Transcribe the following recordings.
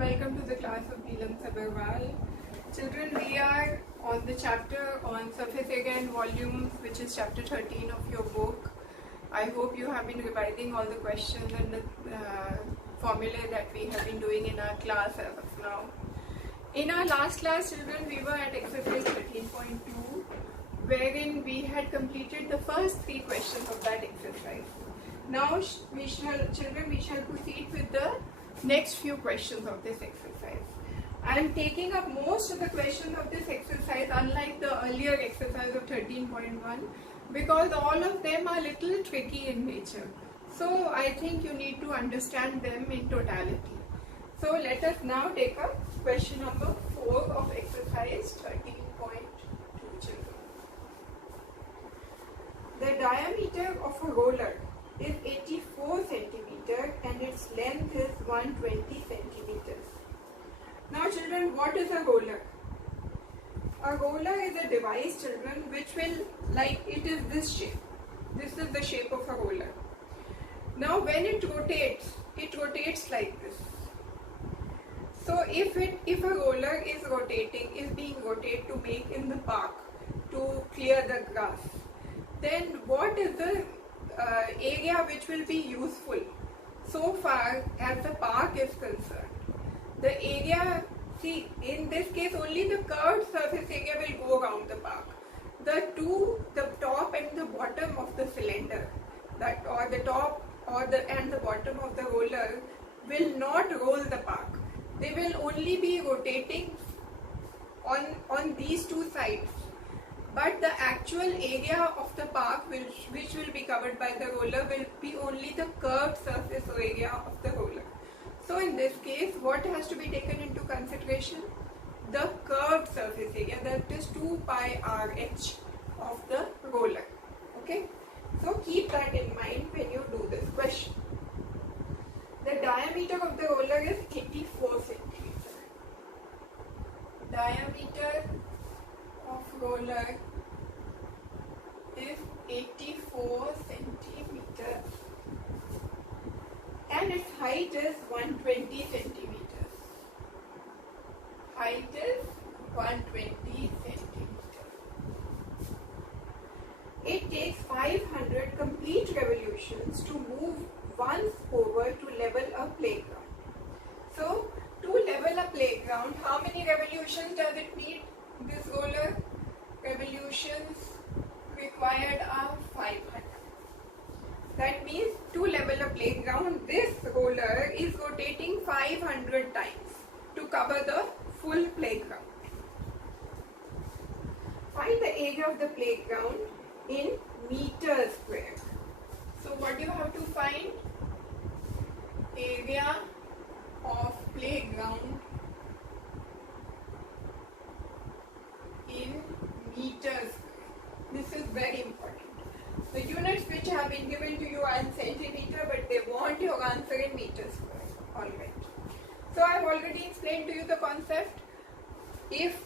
and welcome to the class of Neelam Sabharwal. Children, we are on the chapter on surface area and volumes, which is chapter 13 of your book. I hope you have been revising all the questions and the formulae that we have been doing in our class as of now. In our last class, children, we were at exercise 13.2, wherein we had completed the first 3 questions of that exercise. Now, we shall proceed with the next few questions of this exercise. I am taking up most of the questions of this exercise, unlike the earlier exercise of 13.1, because all of them are a little tricky in nature. So I think you need to understand them in totality. So let us now take up question number 4 of exercise 13.2, children. The diameter of a roller is 84 centimeter and its length is 120 centimeters. Now children, what is a roller? A roller is a device, children, which will, like, it is this shape. This is the shape of a roller. Now when it rotates like this. So if a roller is being rotated to make in the park, to clear the grass, then what is the area which will be useful so far as the park is concerned? The area, see, in this case only the curved surface area will go around the park. The top and the bottom of the cylinder, the top and the bottom of the roller will not roll the park. They will only be rotating on these 2 sides. But the actual area of the park which will be covered by the roller will be only the curved surface area of the roller. So in this case, what has to be taken into consideration? The curved surface area, that is 2 pi RH of the roller. Okay? So keep that in mind when you do this question. The diameter of the roller is 84 centimeter. Diameter of roller is 84 centimeters and its height is 120 centimeters. Height is 120 centimeters. It takes 500 complete revolutions to move once over to level a playground. So, to level a playground, how many revolutions does it need, this roller? Revolutions required are 500. That means to level a playground, this roller is rotating 500 times to cover the full playground. Find the area of the playground in meters square. So what do you have to find? Area of playground in meters. This is very important. The units which have been given to you are in centimeter, but they want your answer in meters square. Alright. So I have already explained to you the concept. If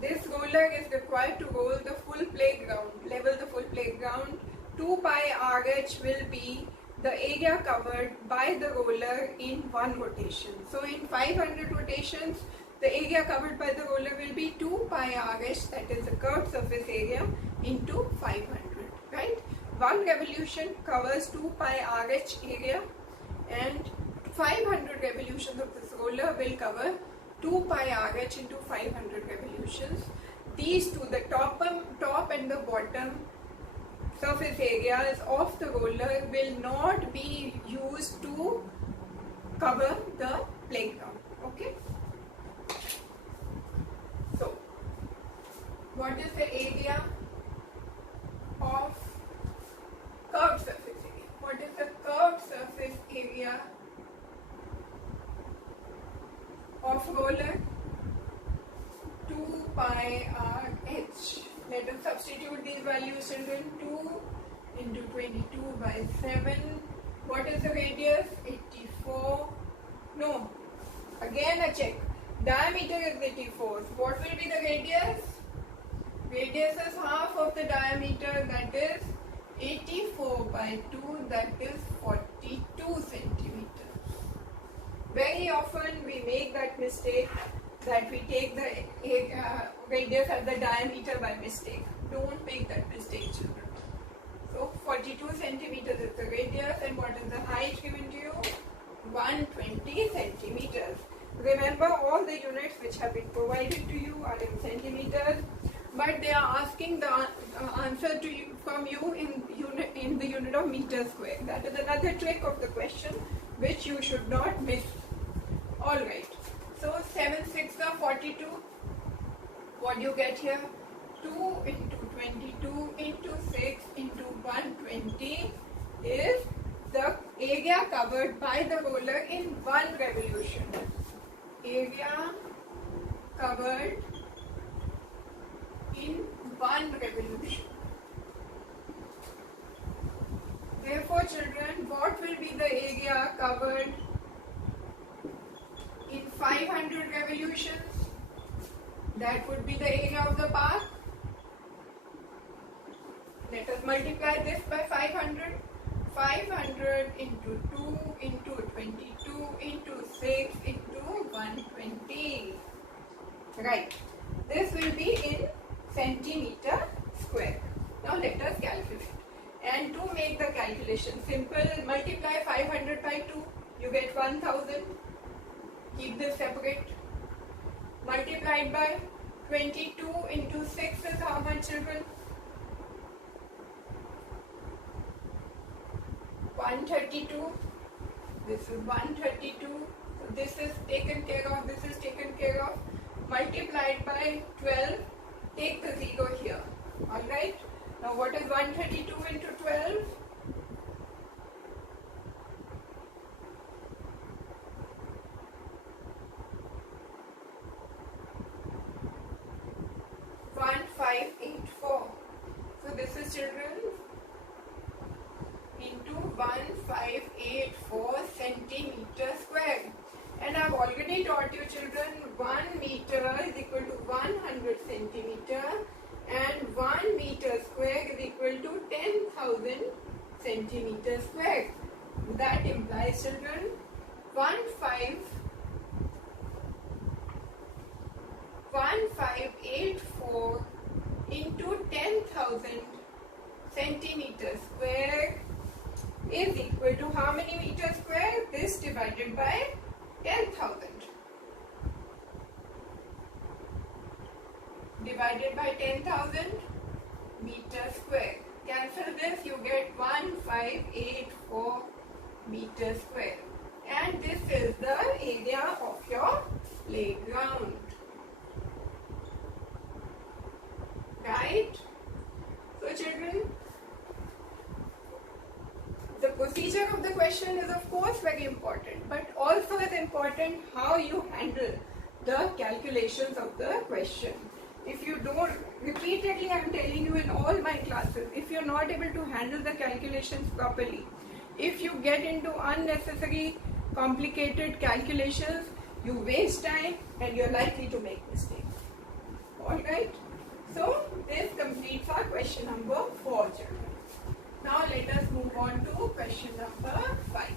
this roller is required to roll the full playground, level the full playground, 2 pi RH will be the area covered by the roller in one rotation. So in 500 rotations, the area covered by the roller will be 2 pi RH, that is the curved surface area, into 500, right? One revolution covers 2 pi RH area, and 500 revolutions of this roller will cover 2 pi RH into 500 revolutions. These two, the top and the bottom surface areas of the roller, will not be used to cover the playground. Okay? So, what is the area of curved surface area? What is the curved surface area of roller? 2 pi RH. Let us substitute these values, children. 2 into 22 by 7. What is the radius? 84. No. Again a check. Diameter is 84. What will be the radius? Radius is half of the diameter, that is 84 by 2, that is 42 centimeters. Very often we make that mistake that we take the radius as the diameter by mistake. Don't make that mistake, children. So 42 centimeters is the radius, and what is the height given to you? 120 centimeters. Remember, all the units which have been provided to you are in centimeters, but they are asking the answer to you from you in the unit of meter square. That is another trick of the question which you should not miss. Alright, so 7 6 are 42. What do you get here? 2 into 22 into 6 into 120 is the area covered by the roller in one revolution. Area covered in one revolution. Therefore, children, what will be the area covered in 500 revolutions? That would be the area of the park. Let us multiply this by 500. 500 into 2 into 22 into 6 into 120. Right. This will be in centimeter square. Now let us calculate. And to make the calculation simple, multiply 500 by 2. You get 1000. Keep this separate. Multiplied by 22 into 6 is how much, children? 132. This is 132. So this is taken care of. This is taken care of. Multiplied by 12. Take the 0 here. Alright. Now what is 132 into 12? 1584. So this is, children, into 1584 centimeter square. And I have already taught you, children, 1 meter is equal to 100 centimeter and 1 meter square is equal to 10,000 centimeter square. That implies, children, 1584 into 10,000 centimeter square is equal to how many meters square? This divided by 10,000. Divided by 10,000 meters square. Cancel this, you get 1584 meters square. And this is the area of your playground. Right? So, children, the procedure of the question is of course very important, but also is important how you handle the calculations of the question. If you don't, repeatedly I am telling you in all my classes, if you are not able to handle the calculations properly, if you get into unnecessary complicated calculations, you waste time and you are likely to make mistakes. Alright? So, this completes our question number 4, children. Now let us move on to question number 5.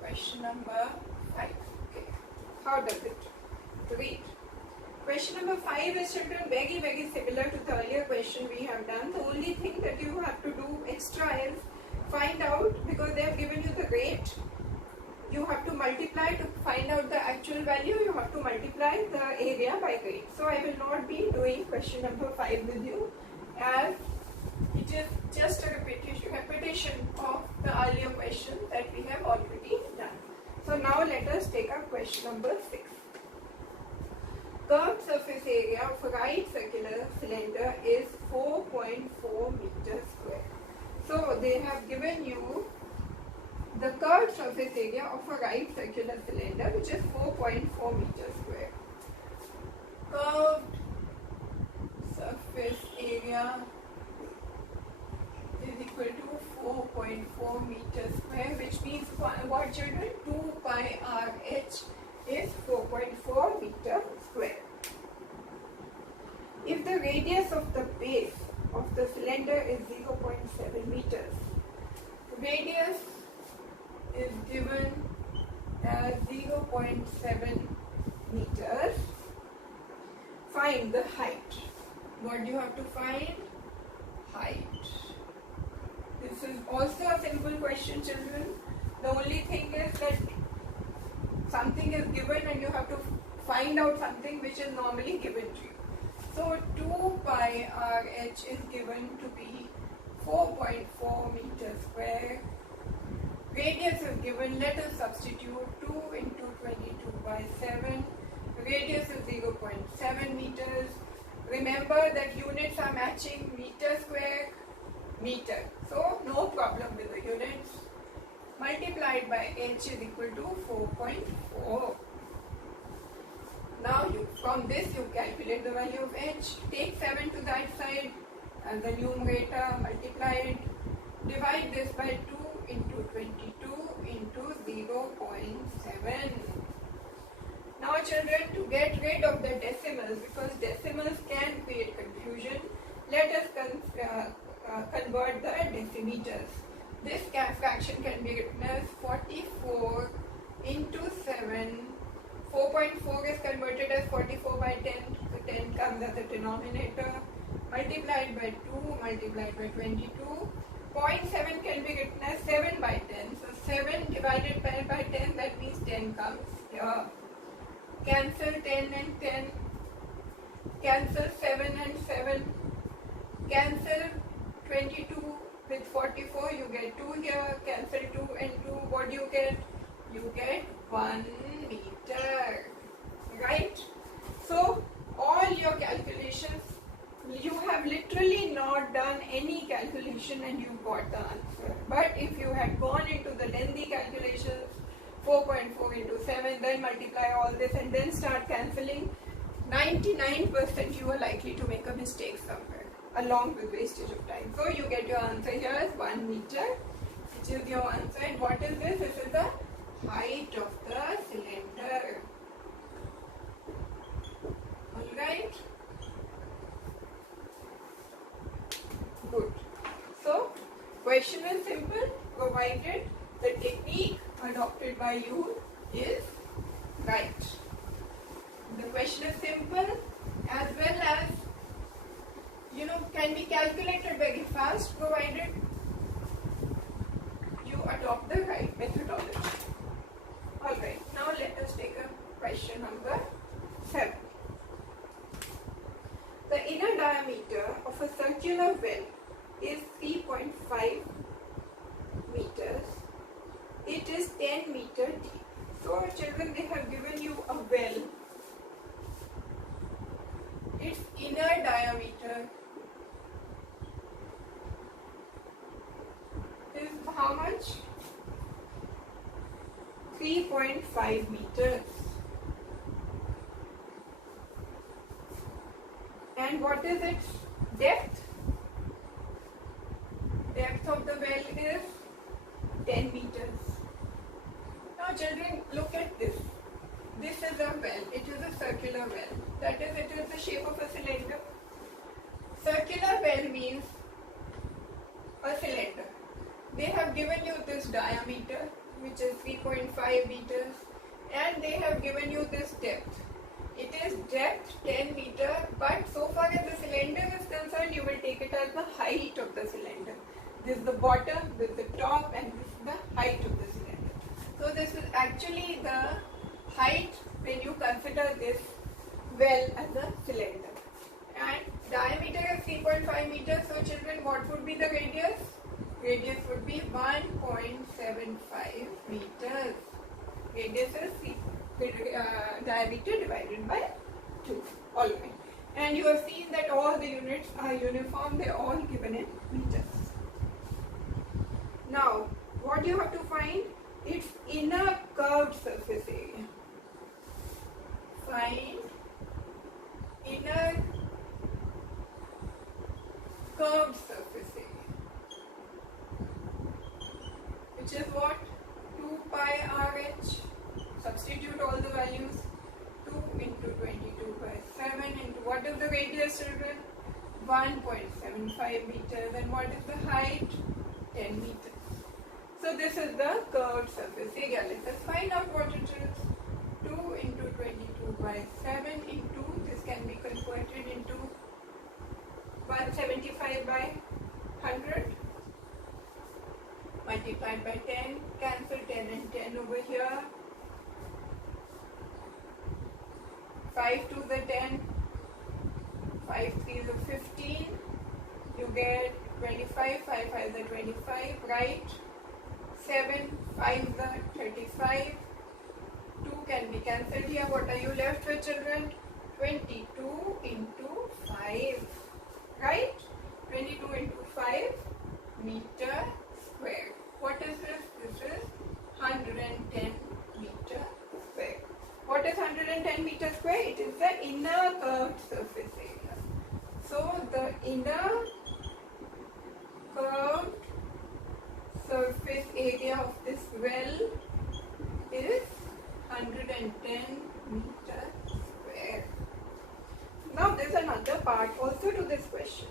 Question number 5. Okay. How does it read? Question number 5 is, children, very similar to the earlier question we have done. The only thing that you have to do extra is find out, because they have given you the rate, you have to multiply to find out the actual value, you have to multiply the area by rate. So I will not be doing question number 5 with you, as it is just a repetition of the earlier question that we have already done. So now let us take up question number 6. Curved surface area of a right circular cylinder is 4.4 meters square. So they have given you the curved surface area of a right circular cylinder, which is 4.4 meters square. Curved surface area is equal to 4.4 meters square, which means what, children? 2 RH is 4.4 meter square. If the radius of the base of the cylinder is 0.7 meters, radius is given as 0.7 meters, find the height. What do you have to find? Height. This is also a simple question, children. The only thing is that something is given and you have to find out something which is normally given to you. So 2 pi RH is given to be 4.4 meters square. Radius is given, let us substitute 2 into 22 by 7. Radius is 0.7 meters. Remember that units are matching meter square, meter. So no problem with the units. Multiplied by h is equal to 4.4. Now from this you calculate the value of h. Take 7 to that side and the numerator, multiply it. Divide this by 2 into 22 into 0.7. Now children, to get rid of the decimals, because decimals can create confusion, let us convert the decimeters. This fraction can be written as 44 into 7. 4.4 is converted as 44 by 10, so 10 comes as the denominator. Multiplied by 2, multiplied by 22. 0.7 can be written as 7 by 10. So 7 divided by 10, that means 10 comes here. Cancel 10 and 10. Cancel 7 and 7. Cancel 22 with 44. You get 2 here. Cancel 2 and 2. What do you get? You get 1 meter. Right? So all your calculations, you have literally not done any calculation and you got the answer. But if you had gone into the lengthy calculations, 4.4 into 7, then multiply all this and then start cancelling, 99% you are likely to make a mistake somewhere along with wastage of time. So you get your answer here as 1 meter, which is your answer. And what is this? This is the height of the cylinder. Alright? Good. So, question is simple, provided the technique adopted by you is right. The question is simple as well as, can be calculated very fast, provided you adopt the right methodology. Alright, now let us take a question number 7. The inner diameter of a circular well is 3.5 meters. It is 10 meter deep. So children, they have given you a well. Its inner diameter is how much? 3.5 meters. And what is its depth? Depth of the well is 10 meters. Now children, look at this. This is a well. It is a circular well. That is, it is the shape of a cylinder. Circular well means a cylinder. They have given you this diameter, which is 3.5 meters, and they have given you this depth. It is depth 10 meter, but so far as the cylinder is concerned, you will take it as the height of the cylinder. This is the bottom, this is the top, and this is the height of the cylinder. So this is actually the height when you consider this well as a cylinder. And diameter is 3.5 meters, so children, what would be the radius? Radius would be 1.75 meters. Radius is diameter divided by 2. Alright. And you have seen that all the units are uniform, they are all given in meters. Now, what do you have to find? Its inner curved surface area. Find inner curved surface area, which is what? 2 pi RH. 1.75 meters. And what is the height? 10 meters. So this is the curved surface area. Let us find out what it is. 2 into 22 by 7 into, this can be converted into 175 by 100 multiplied by 10, cancel 10 and 10 over here, 5 to the 10, 5 3 is 15, you get 25, 5 5 is 25, right, 7 5 is 35, 2 can be cancelled here. What are you left with, children? 22 into 5, right? 22 into 5 meter square. What is this? This is 110 meter square. What is 110 meter square? It is the inner curved surface area. So the inner curved surface area of this well is 110 meter square. Now there is another part also to this question.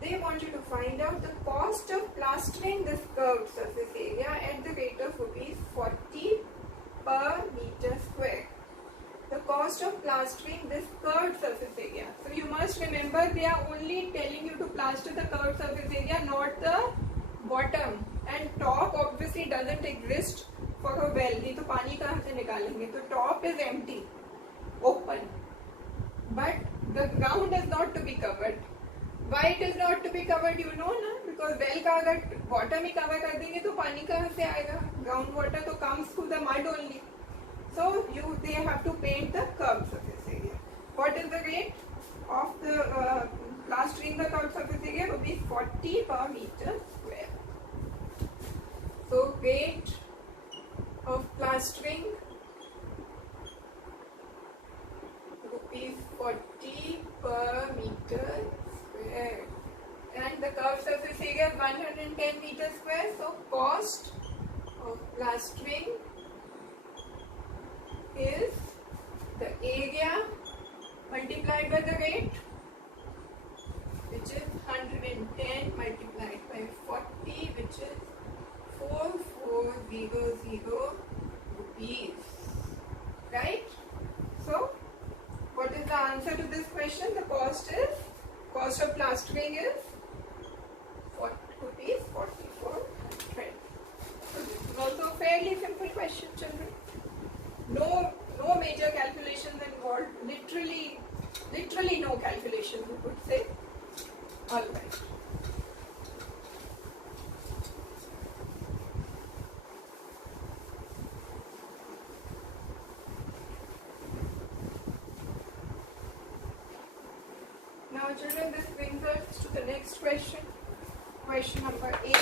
They want you to find out the cost of plastering this curved surface area at the rate of rupees 40 per meter square. The cost of plastering this curved surface area. So you must remember, they are only telling you to plaster the curved surface area, not the bottom. And top obviously doesn't exist for a well. नहीं तो पानी कहाँ से निकालेंगे? तो top is empty, open. But the ground is not to be covered. Why it is not to be covered, you know ना? Because well का अगर bottom ही cover कर देंगे तो पानी कहाँ से आएगा? Ground water तो comes through the mud only. So they have to paint the curved surface area. What is the rate of the plastering the curved surface area? Will be 40 per meter square. So rate of plastering rupees 40 per meter square, and the curved surface area is 110 meter square. So cost of plastering is the area multiplied by the rate, which is 110 multiplied by 40, which is 4400 rupees, right? So what is the answer to this question? The cost of plastering is rupees 4400. So this is also a fairly simple question, children. No major calculations involved. Literally no calculations, we could say. All right. Now children, this brings us to the next question. Question number 8.